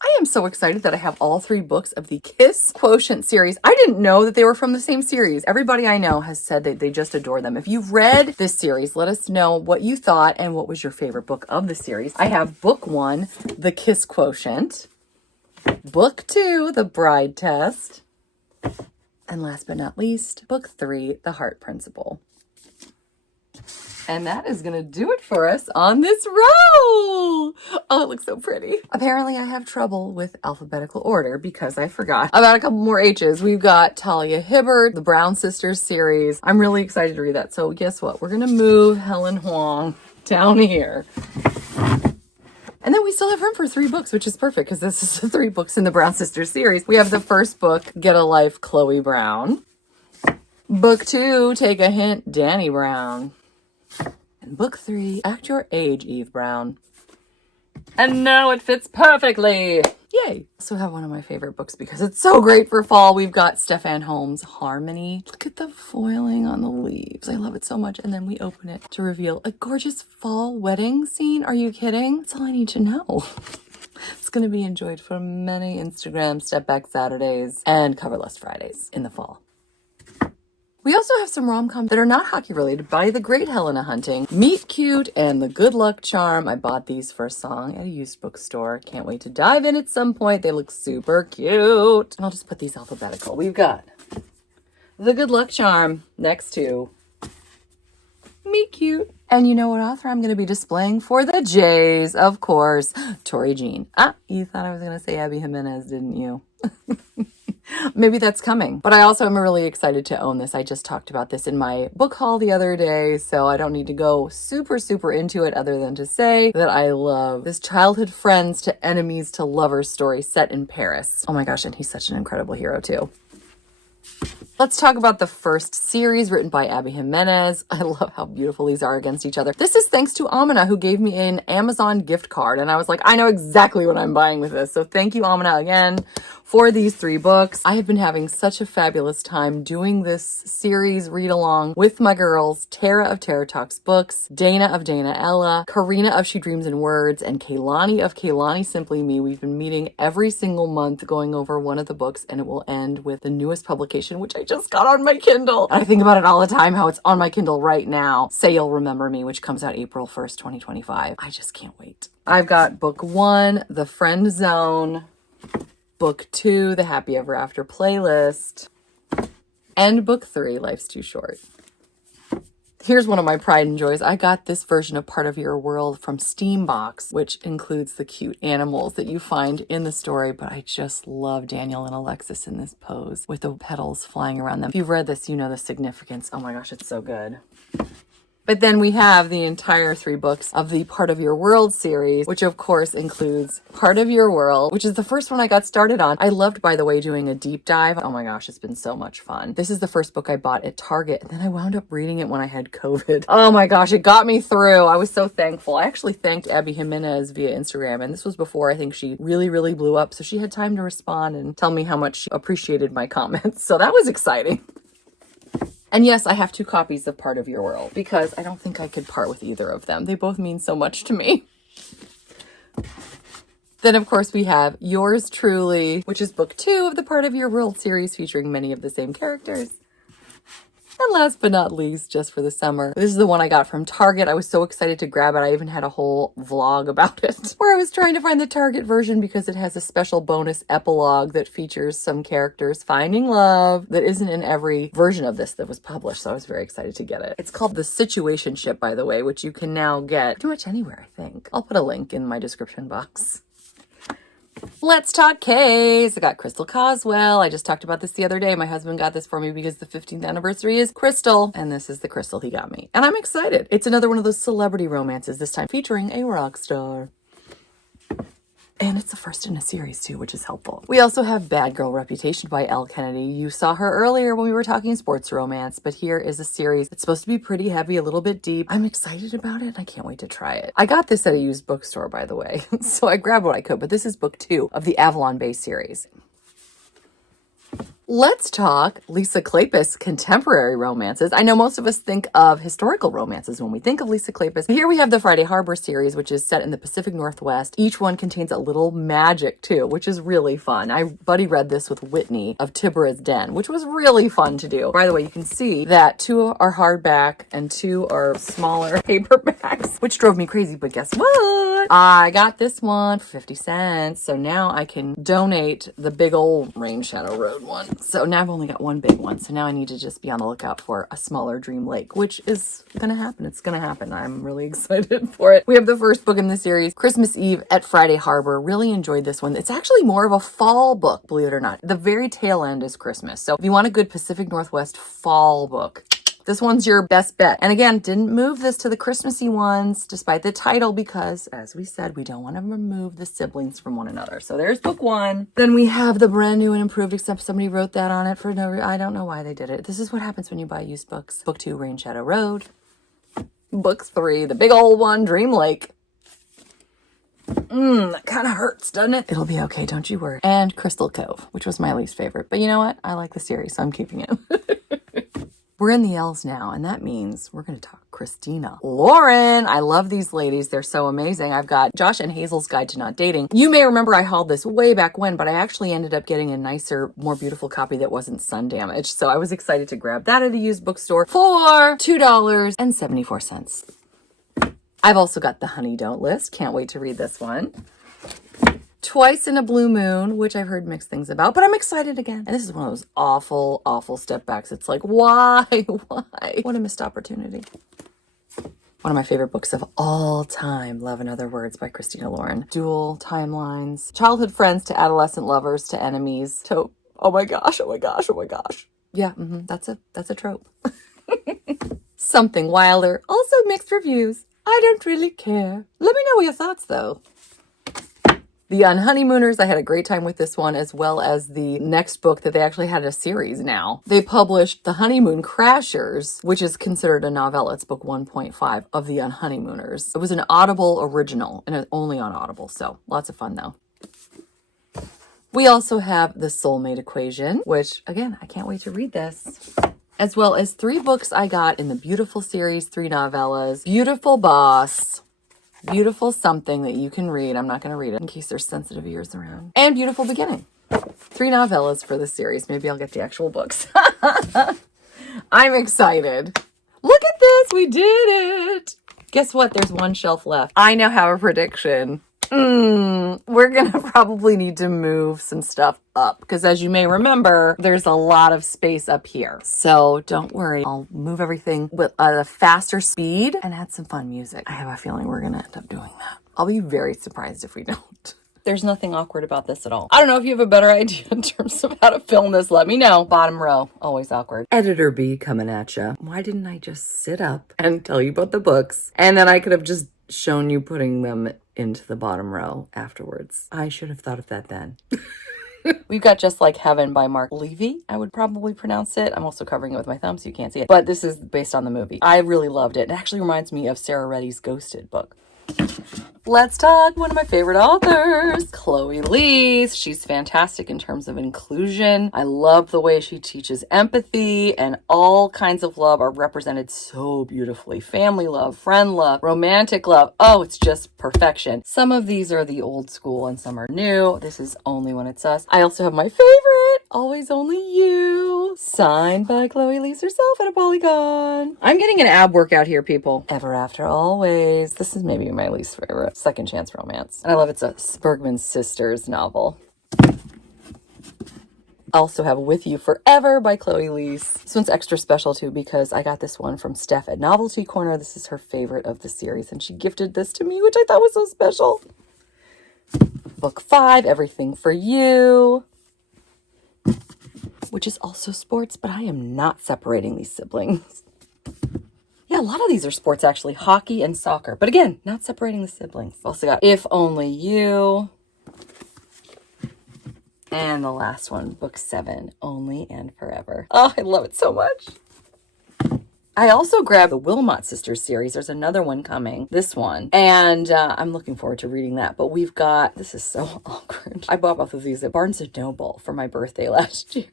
I am so excited that I have all 3 books of the Kiss Quotient series. I didn't know that they were from the same series. Everybody I know has said that they just adore them. If you've read this series, let us know what you thought and what was your favorite book of the series. I have book 1, The Kiss Quotient, book 2, The Bride Test, and last but not least, book 3, The Heart Principle. And that is going to do it for us on this row. Oh, it looks so pretty. Apparently, I have trouble with alphabetical order because I forgot about a couple more H's. We've got Talia Hibbert, the Brown Sisters series. I'm really excited to read that. So guess what? We're going to move Helen Huang down here. And then we still have room for 3 books, which is perfect because this is the 3 books in the Brown Sisters series. We have the first book, Get a Life, Chloe Brown. Book 2, Take a Hint, Danny Brown. And book 3, Act Your Age, Eve Brown. And now it fits perfectly. Yay. Also have one of my favorite books because it's so great for fall. We've got Stefan Holmes' Harmony. Look at the foiling on the leaves. I love it so much. And then we open it to reveal a gorgeous fall wedding scene. Are you kidding? That's all I need to know. It's going to be enjoyed for many Instagram Step Back Saturdays and Coverless Fridays in the fall. We also have some rom-coms that are not hockey related by the great Helena Hunting. Meet Cute and The Good Luck Charm. I bought these for a song at a used bookstore. Can't wait to dive in at some point. They look super cute. And I'll just put these alphabetical. We've got The Good Luck Charm next to Meet Cute. And you know what author I'm going to be displaying for the Jays? Of course, Tori Jean. You thought I was going to say Abby Jimenez, didn't you? Maybe that's coming. But I also am really excited to own this. I just talked about this in my book haul the other day, so I don't need to go super into it other than to say that I love this childhood friends to enemies to lovers story set in Paris. Oh my gosh, and he's such an incredible hero too. Let's talk about the first series written by Abby Jimenez. I love how beautiful these are against each other. This is thanks to Amina, who gave me an Amazon gift card. And I was like, I know exactly what I'm buying with this. So thank you, Amina, again, for these 3 books. I have been having such a fabulous time doing this series read along with my girls, Tara of Tara Talks Books, Dana of Dana Ella, Karina of She Dreams in Words, and Kaylani of Kaylani Simply Me. We've been meeting every single month going over one of the books, and it will end with the newest publication, which I just got on my Kindle. And I think about it all the time, how it's on my Kindle right now. Say You'll Remember Me, which comes out April 1st, 2025. I just can't wait. I've got book 1, The Friend Zone, book 2, The Happy Ever After Playlist, and book 3, Life's Too Short. Here's one of my pride and joys. I got this version of Part of Your World from Steambox, which includes the cute animals that you find in the story, but I just love Daniel and Alexis in this pose with the petals flying around them. If you've read this, you know the significance. Oh my gosh, it's so good. But then we have the entire 3 books of the Part of Your World series, which of course includes Part of Your World, which is the first one I got started on. I loved, by the way, doing a deep dive. Oh my gosh, it's been so much fun. This is the first book I bought at Target, and then I wound up reading it when I had COVID. Oh my gosh, it got me through. I was so thankful. I actually thanked Abby Jimenez via Instagram, and this was before I think she really, really blew up, so she had time to respond and tell me how much she appreciated my comments. So that was exciting. And yes, I have 2 copies of Part of Your World because I don't think I could part with either of them. They both mean so much to me. Then, of course, we have Yours Truly, which is book 2 of the Part of Your World series featuring many of the same characters. And last but not least, just for the summer, this is the one I got from Target. I was so excited to grab it. I even had a whole vlog about it where I was trying to find the Target version because it has a special bonus epilogue that features some characters finding love that isn't in every version of this that was published. So I was very excited to get it. It's called The Situationship, by the way, which you can now get pretty much anywhere, I think. I'll put a link in my description box. Let's talk case. I got Crystal Coswell. I just talked about this the other day. My husband got this for me because the 15th anniversary is Crystal, and this is the Crystal he got me. And I'm excited. It's another one of those celebrity romances, this time featuring a rock star. And it's the first in a series too, which is helpful. We also have Bad Girl Reputation by Elle Kennedy. You saw her earlier when we were talking sports romance, but here is a series. It's supposed to be pretty heavy, a little bit deep. I'm excited about it and I can't wait to try it. I got this at a used bookstore, by the way, so I grabbed what I could, but this is book 2 of the Avalon Bay series. Let's talk Lisa Kleypas contemporary romances. I know most of us think of historical romances when we think of Lisa Kleypas. Here we have the Friday Harbor series, which is set in the Pacific Northwest. Each one contains a little magic too, which is really fun. I buddy read this with Whitney of Tibera's Den, which was really fun to do. By the way, you can see that 2 are hardback and 2 are smaller paperbacks, which drove me crazy, but guess what? I got this one for 50 cents. So now I can donate the big old Rain Shadow Road one. So now I've only got one big one. So now I need to just be on the lookout for a smaller Dream Lake, which is going to happen. It's going to happen. I'm really excited for it. We have the first book in the series, Christmas Eve at Friday Harbor. Really enjoyed this one. It's actually more of a fall book, believe it or not. The very tail end is Christmas. So if you want a good Pacific Northwest fall book, this one's your best bet. And again, didn't move this to the Christmassy ones, despite the title, because as we said, we don't want to remove the siblings from one another. So there's book 1. Then we have the brand new and improved, except somebody wrote that on it for no reason. I don't know why they did it. This is what happens when you buy used books. Book 2, Rain Shadow Road. Book 3, the big old one, Dream Lake. That kind of hurts, doesn't it? It'll be okay, don't you worry. And Crystal Cove, which was my least favorite. But you know what? I like the series, so I'm keeping it. We're in the L's now, and that means we're going to talk Christina Lauren. I love these ladies. They're so amazing. I've got Josh and Hazel's Guide to Not Dating. You may remember I hauled this way back when, but I actually ended up getting a nicer, more beautiful copy that wasn't sun damaged. So I was excited to grab that at a used bookstore for $2.74. I've also got the Honey Don't list. Can't wait to read this one. Twice in a Blue Moon, which I've heard mixed things about, but I'm excited again. And this is one of those awful, awful step backs. It's like, why? What a missed opportunity. One of my favorite books of all time, Love and Other Words by Christina Lauren. Dual timelines, childhood friends to adolescent lovers to enemies to, oh my gosh. Yeah, that's a trope. Something Wilder, also mixed reviews. I don't really care. Let me know your thoughts though. The Unhoneymooners, I had a great time with this one, as well as the next book that they actually had a series now. They published The Honeymoon Crashers, which is considered a novella. It's book 1.5 of The Unhoneymooners. It was an Audible original, and it's only on Audible, so lots of fun though. We also have The Soulmate Equation, which, again, I can't wait to read this. As well as 3 books I got in the Beautiful series, 3 novellas. Beautiful Boss, Beautiful Something that you can read. I'm not going to read it in case there's sensitive ears around. And Beautiful Beginning. 3 novellas for the series. Maybe I'll get the actual books. I'm excited. Look at this. We did it. Guess what? There's 1 shelf left. I now have a prediction. We're going to probably need to move some stuff up because, as you may remember, there's a lot of space up here. So don't worry. I'll move everything with a faster speed and add some fun music. I have a feeling we're going to end up doing that. I'll be very surprised if we don't. There's nothing awkward about this at all. I don't know if you have a better idea in terms of how to film this. Let me know. Bottom row, always awkward. Editor B coming at you. Why didn't I just sit up and tell you about the books? And then I could have just shown you putting them into the bottom row afterwards. I should have thought of that then. We've got Just Like Heaven by Mark Levy. I would probably pronounce it. I'm also covering it with my thumb so you can't see it. But this is based on the movie. I really loved it. It actually reminds me of Sarah Reddy's Ghosted book. Let's talk one of my favorite authors, Chloe Lees. She's fantastic in terms of inclusion. I love the way she teaches empathy, and all kinds of love are represented so beautifully. Family love, friend love, romantic love. Oh, it's just perfection. Some of these are the old school and some are new. This is Only When It's Us. I also have my favorite, Always Only You, signed by Chloe Lees herself at a Polygon. I'm getting an ab workout here, people. Ever After Always. This is maybe my least favorite. Second Chance Romance. And I love it's a Bergman Sisters novel. Also have With You Forever by Chloe Lees. This one's extra special too because I got this one from Steph at Novelty Corner. This is her favorite of the series and she gifted this to me, which I thought was so special. Book 5, Everything for You, which is also sports, but I am not separating these siblings. Yeah, a lot of these are sports actually, hockey and soccer. But again, not separating the siblings. Also got If Only You. And the last one, book 7, Only and Forever. Oh, I love it so much. I also grabbed the Wilmot Sisters series. There's another one coming, this one. And I'm looking forward to reading that. But we've got, this is so awkward. I bought both of these at Barnes & Noble for my birthday last year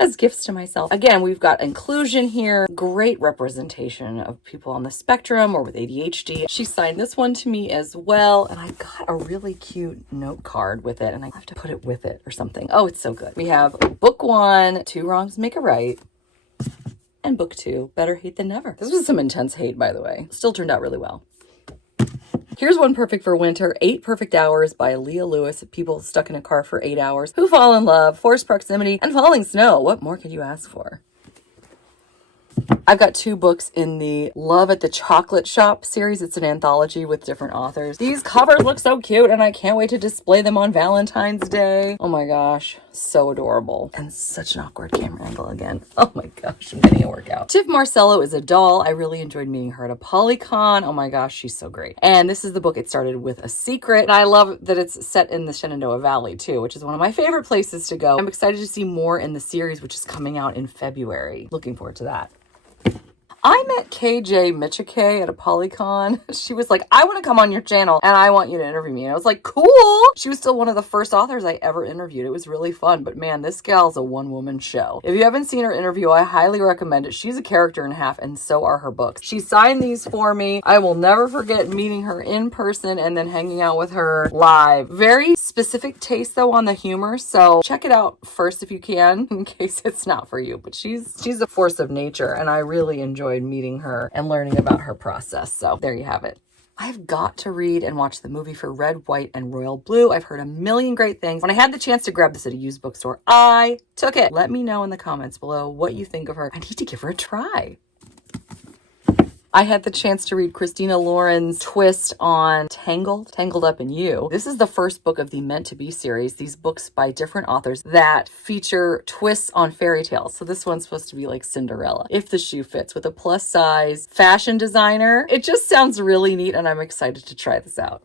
as gifts to myself. Again, we've got inclusion here. Great representation of people on the spectrum or with ADHD. She signed this one to me as well. And I got a really cute note card with it. And I have to put it with it or something. Oh, it's so good. We have book 1, 2 Wrongs Make a Right. And book 2, Better Hate Than Never. This was some intense hate, by the way. Still turned out really well. Here's one perfect for winter, 8 Perfect Hours by Leah Lewis. People stuck in a car for 8 hours, who fall in love, forced proximity, and falling snow. What more could you ask for? I've got 2 books in the Love at the Chocolate Shop series. It's an anthology with different authors. These covers look so cute and I can't wait to display them on Valentine's Day. Oh my gosh, so adorable. And such an awkward camera angle again. Oh my gosh, I'm getting a workout. Tiff Marcello is a doll. I really enjoyed meeting her at a Polycon. Oh my gosh, she's so great. And this is the book. It started with a secret. And I love that it's set in the Shenandoah Valley too, which is one of my favorite places to go. I'm excited to see more in the series, which is coming out in February. Looking forward to that. I met KJ Michike at a Polycon. She was like, I want to come on your channel and I want you to interview me. And I was like, cool. She was still one of the first authors I ever interviewed. It was really fun, but man, this gal's a one-woman show. If you haven't seen her interview, I highly recommend it. She's a character and a half and so are her books. She signed these for me. I will never forget meeting her in person and then hanging out with her live. Very specific taste though on the humor, so check it out first if you can in case it's not for you. But she's a force of nature and I really enjoyed meeting her and learning about her process. So there you have it. I've got to read and watch the movie for Red, White, and Royal Blue. I've heard a million great things. When I had the chance to grab this at a used bookstore, I took it. Let me know in the comments below what you think of her. I need to give her a try. I had the chance to read Christina Lauren's twist on Tangled Up in You. This is the first book of the Meant to Be series, these books by different authors that feature twists on fairy tales. So this one's supposed to be like Cinderella, if the shoe fits, with a plus size fashion designer. It just sounds really neat and I'm excited to try this out.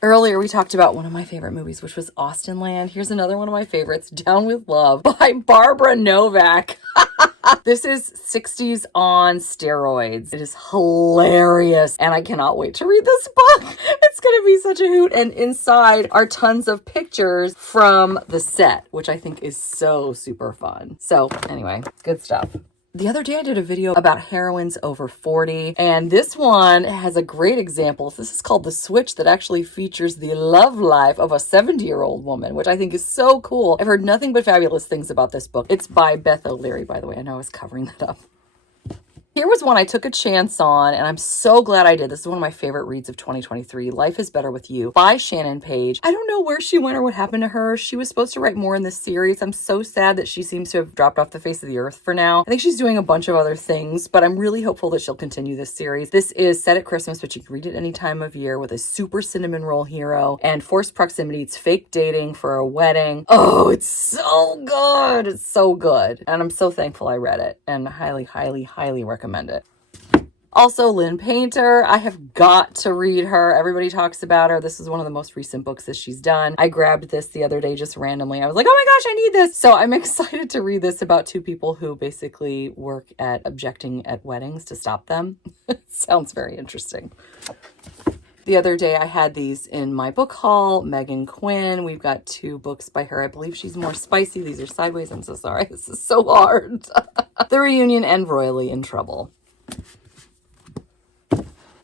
Earlier, we talked about one of my favorite movies, which was Austenland. Here's another one of my favorites, Down with Love by Barbara Novak. This is 60s on steroids. It is hilarious, and I cannot wait to read this book. It's gonna be such a hoot. And inside are tons of pictures from the set, which I think is so super fun. So anyway, good stuff. The other day I did a video about heroines over 40, and this one has a great example. This is called The Switch, that actually features the love life of a 70-year-old woman, which I think is so cool. I've heard nothing but fabulous things about this book. It's by Beth O'Leary, by the way. I know I was covering that up. Here was one I took a chance on, and I'm so glad I did. This is one of my favorite reads of 2023, Life is Better With You by Shannon Page. I don't know where she went or what happened to her. She was supposed to write more in this series. I'm so sad that she seems to have dropped off the face of the earth for now. I think she's doing a bunch of other things, but I'm really hopeful that she'll continue this series. This is set at Christmas, but you can read it any time of year, with a super cinnamon roll hero and forced proximity. It's fake dating for a wedding. Oh, it's so good. It's so good. And I'm so thankful I read it, and highly, highly, highly recommend it. Also, Lynn Painter. I have got to read her. Everybody talks about her. This is one of the most recent books that she's done. I grabbed this the other day just randomly. I was like, oh my gosh, I need this. So I'm excited to read this about two people who basically work at objecting at weddings to stop them. Sounds very interesting. The other day I had these in my book haul. Megan Quinn. We've got 2 books by her. I believe she's more spicy. These are sideways. I'm so sorry. This is so hard. The Reunion and Royally in Trouble.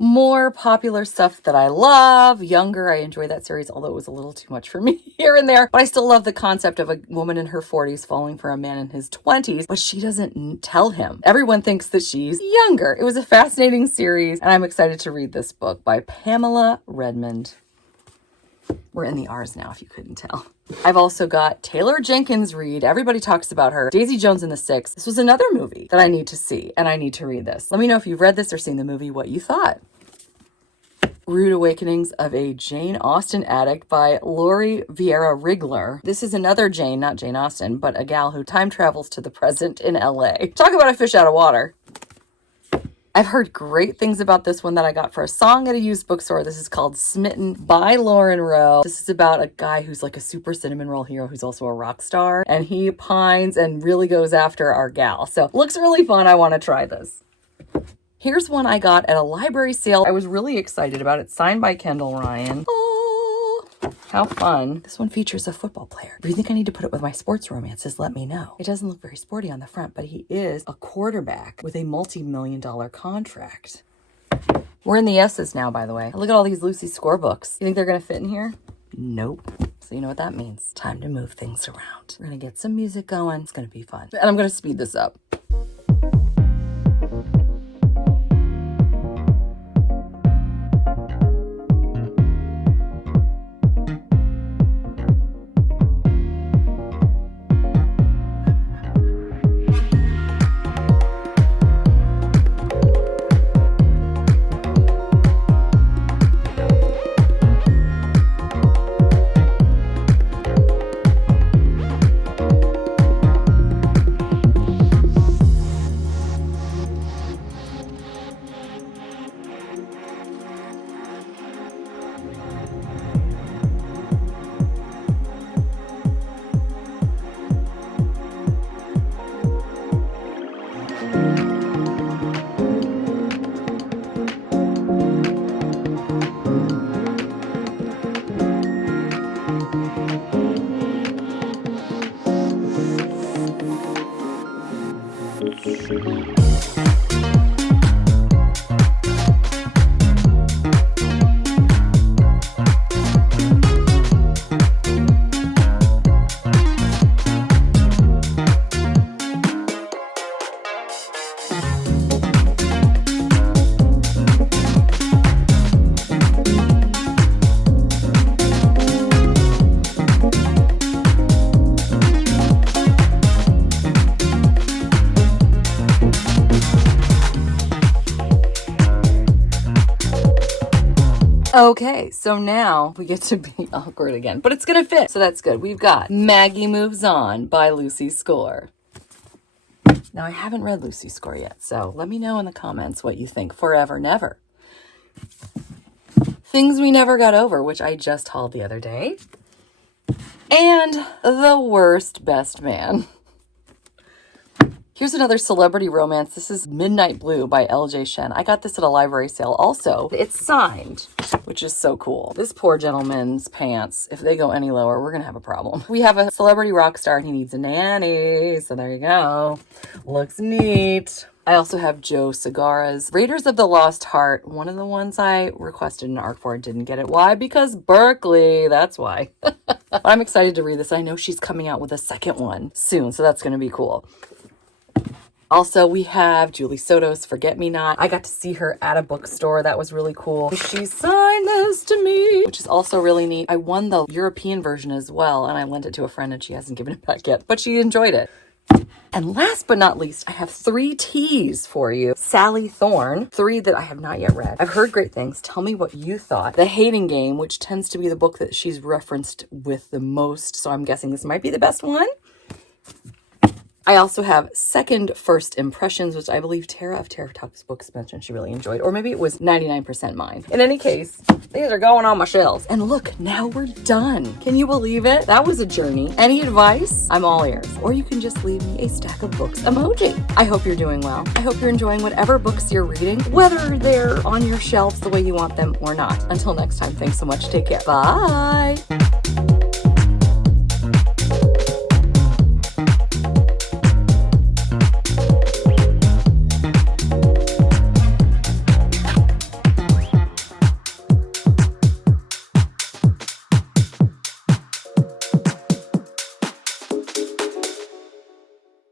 More popular stuff that I love. Younger, I enjoy that series, although it was a little too much for me here and there. But I still love the concept of a woman in her 40s falling for a man in his 20s, but she doesn't tell him. Everyone thinks that she's younger. It was a fascinating series, and I'm excited to read this book by Pamela Redmond. We're in the R's now, if you couldn't tell. I've also got Taylor Jenkins Reid. Everybody talks about her. Daisy Jones and the Six. This was another movie that I need to see, and I need to read this. Let me know if you've read this or seen the movie, what you thought. Rude Awakenings of a Jane Austen Addict by Lori Vieira Rigler. This is another Jane, not Jane Austen, but a gal who time travels to the present in LA. Talk about a fish out of water. I've heard great things about this one that I got for a song at a used bookstore. This is called Smitten by Lauren Rowe. This is about a guy who's like a super cinnamon roll hero who's also a rock star, and he pines and really goes after our gal. So looks really fun. I want to try this. Here's one I got at a library sale. I was really excited about it. Signed by Kendall Ryan. Oh, how fun. This one features a football player. If you think I need to put it with my sports romances, let me know. It doesn't look very sporty on the front, but he is a quarterback with a multi-million-dollar contract. We're in the S's now, by the way. Look at all these Lucy score books. You think they're going to fit in here? Nope. So you know what that means. Time to move things around. We're going to get some music going. It's going to be fun. And I'm going to speed this up. Okay, so now we get to be awkward again, but it's gonna fit, so that's good. We've got Maggie Moves On by Lucy Score. Now, I haven't read Lucy Score yet, so let me know in the comments what you think. Forever Never. Things We Never Got Over, which I just hauled the other day. And The Worst Best Man. Here's another celebrity romance. This is Midnight Blue by L.J. Shen. I got this at a library sale. Also, it's signed, which is so cool. This poor gentleman's pants, if they go any lower, we're going to have a problem. We have a celebrity rock star and he needs a nanny. So there you go. Looks neat. I also have Joe Segarra's Raiders of the Lost Heart. One of the ones I requested an ARC for, didn't get it. Why? Because Berkeley. That's why. I'm excited to read this. I know she's coming out with a second one soon, so that's going to be cool. Also, we have Julie Soto's Forget Me Not. I got to see her at a bookstore. That was really cool. She signed this to me, which is also really neat. I won the European version as well, and I lent it to a friend, and she hasn't given it back yet, but she enjoyed it. And last but not least, I have 3 T's for you. Sally Thorne, 3 that I have not yet read. I've heard great things. Tell me what you thought. The Hating Game, which tends to be the book that she's referenced with the most, so I'm guessing this might be the best one. I also have Second First Impressions, which I believe Tara of Tara Talks Books mentioned she really enjoyed. Or maybe it was 99% mine. In any case, these are going on my shelves. And look, now we're done. Can you believe it? That was a journey. Any advice? I'm all ears. Or you can just leave me a stack of books emoji. I hope you're doing well. I hope you're enjoying whatever books you're reading, whether they're on your shelves the way you want them or not. Until next time, thanks so much. Take care. Bye.